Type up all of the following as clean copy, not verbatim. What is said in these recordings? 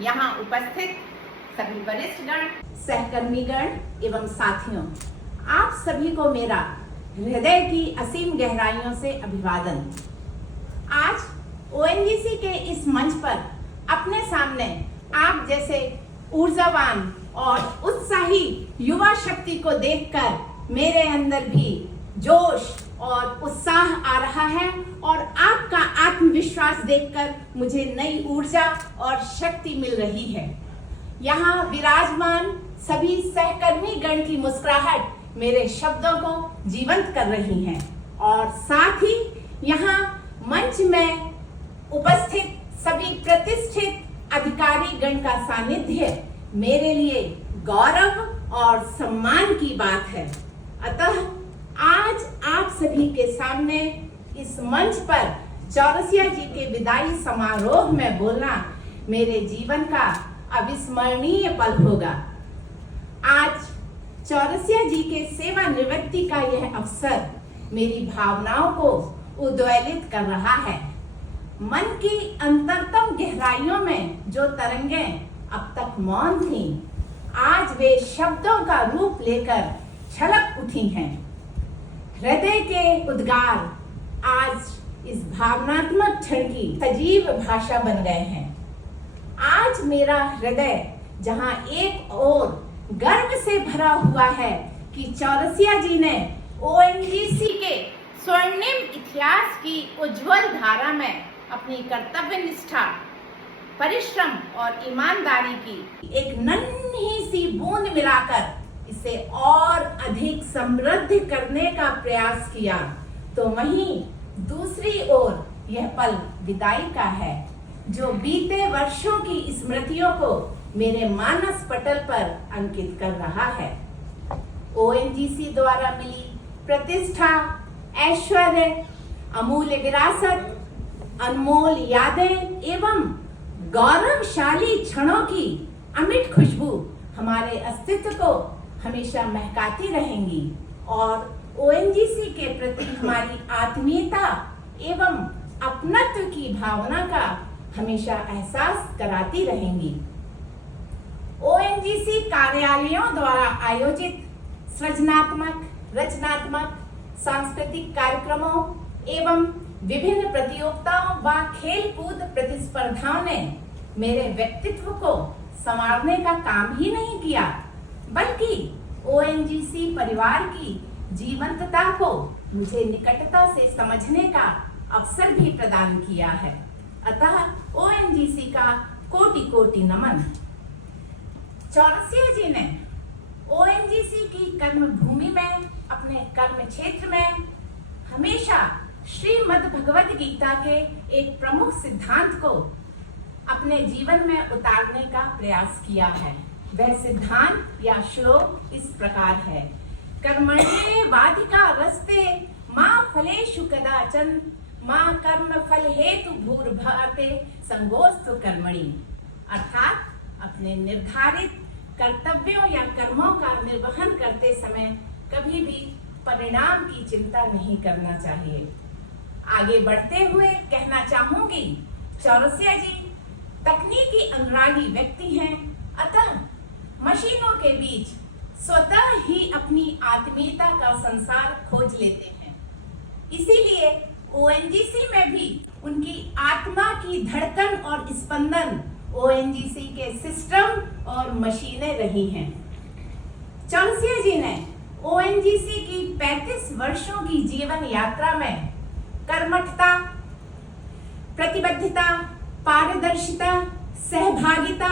यहाँ उपस्थित सभी वरिष्ठगण, सहकर्मीगण एवं साथियों, आप सभी को मेरा हृदय की असीम गहराइयों से अभिवादन। आज ओएनजीसी के इस मंच पर अपने सामने आप जैसे ऊर्जावान और उत्साही युवा शक्ति को देखकर मेरे अंदर भी जोश और उत्साह आ रहा है और आपका आत्मविश्वास देखकर मुझे नई ऊर्जा और शक्ति मिल रही है। यहाँ विराजमान सभी सहकर्मी गण की मुस्कुराहट मेरे शब्दों को जीवंत कर रही हैं और साथ ही यहाँ मंच में उपस्थित सभी प्रतिष्ठित अधिकारी गण का सानिध्य मेरे लिए गौरव और सम्मान की बात है। अतः आज आप सभी के सामने इस मंच पर चौरसिया जी के विदाई समारोह में बोलना मेरे जीवन का अविस्मरणीय पल होगा। आज चौरसिया जी के सेवानिवृत्ति का यह अवसर मेरी भावनाओं को उद्वेलित कर रहा है। मन की अंतरतम गहराइयों में जो तरंगें अब तक मौन थीं, आज वे शब्दों का रूप लेकर छलक उठी हैं। हृदय के उद्गार आज इस भावनात्मक क्षण की सजीव भाषा बन गए हैं। आज मेरा हृदय जहां एक ओर गर्व से भरा हुआ है कि चौरसिया जी ने ओएनजीसी के स्वर्णिम इतिहास की उज्जवल धारा में अपनी कर्तव्य निष्ठा, परिश्रम और ईमानदारी की एक नन्ही सी बूंद मिलाकर इसे और अधिक समृद्ध करने का प्रयास किया, तो वहीं दूसरी ओर यह पल विदाई का है जो बीते वर्षों की स्मृतियों को मेरे मानस पटल पर अंकित कर रहा है। ओएनजीसी द्वारा मिली प्रतिष्ठा, ऐश्वर्य, अमूल्य विरासत, अनमोल यादें एवं गौरवशाली क्षणों की अमिट खुशबू हमारे अस्तित्व को हमेशा महकाती रहेंगी और ओएनजीसी के प्रति हमारी आत्मीयता एवं अपनत्व की भावना का हमेशा एहसास कराती रहेंगी। ओएनजीसी कार्यालयों द्वारा आयोजित सृजनात्मक, रचनात्मक, सांस्कृतिक कार्यक्रमों एवं विभिन्न प्रतियोगिताओं व खेल-कूद प्रतिस्पर्धाओं ने मेरे व्यक्तित्व को संवारने का काम ही नहीं किया, बल्कि ओएनजीसी परिवार की जीवंतता को मुझे निकटता से समझने का अवसर भी प्रदान किया है। अतः ओएनजीसी का कोटि कोटि नमन। चौरसिया जी ने ओएनजीसी की कर्म भूमि में, अपने कर्म क्षेत्र में हमेशा श्रीमद् भगवद गीता के एक प्रमुख सिद्धांत को अपने जीवन में उतारने का प्रयास किया है। वह सिद्धांत या श्लोक इस प्रकार है: कर्मण्येवाधिकार रस्ते मां फलेषु कदाचन मां कर्म फल हेतु भूर्भवते संगोस्तु कर्मणि। अर्थात अपने निर्धारित कर्तव्यों या कर्मों का निर्वहन करते समय कभी भी परिणाम की चिंता नहीं करना चाहिए। आगे बढ़ते हुए कहना चाहूंगी, चौरसिया जी तकनीकी अनुरागी व्यक्ति हैं, अतः मशीनों के बीच स्वतः ही अपनी आत्मीयता का संसार खोज लेते हैं। इसीलिए ओएनजीसी में भी उनकी आत्मा की धड़कन और स्पंदन ओएनजीसी के सिस्टम और मशीनें रही हैं। चौरसिया जी ने ओएनजीसी की 35 वर्षों की जीवन यात्रा में कर्मठता, प्रतिबद्धता, पारदर्शिता, सहभागिता,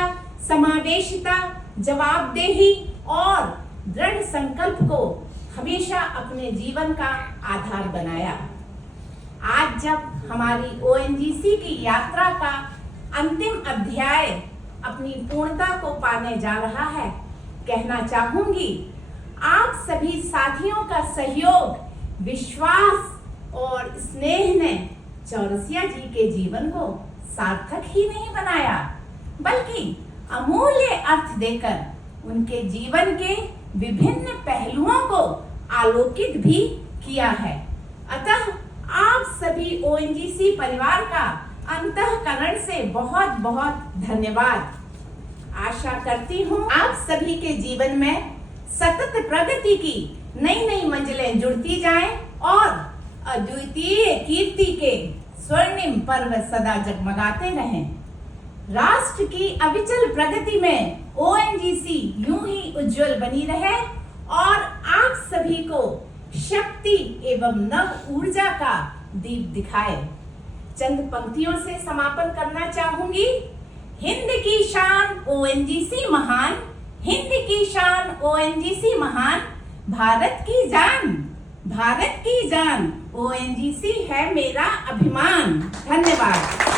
समावेशिता, जवाबदेही और दृढ़ संकल्प को हमेशा अपने जीवन का आधार बनाया। आज जब हमारी ओएनजीसी की यात्रा का अंतिम अध्याय अपनी पूर्णता को पाने जा रहा है, कहना चाहूंगी, आप सभी साथियों का सहयोग, विश्वास और स्नेह ने चौरसिया जी के जीवन को सार्थक ही नहीं बनाया, बल्कि अमूल्य अर्थ देकर उनके जीवन के विभिन्न पहलुओं को आलोकित भी किया है। अतः आप सभी ओएनजीसी परिवार का अंतःकरण से बहुत बहुत धन्यवाद। आशा करती हूँ आप सभी के जीवन में सतत प्रगति की नई नई मंजिलें जुड़ती जाएं और अद्वितीय कीर्ति के स्वर्णिम पर्व सदा जगमगाते रहें। राष्ट्र की अविचल प्रगति में ओएनजीसी यूं ही उज्जवल बनी रहे और आप सभी को शक्ति एवं नव ऊर्जा का दीप दिखाए। चंद पंक्तियों से समापन करना चाहूंगी। हिंद की शान ओएनजीसी महान, हिंद की शान ओएनजीसी महान, भारत की जान ओएनजीसी है मेरा अभिमान। धन्यवाद।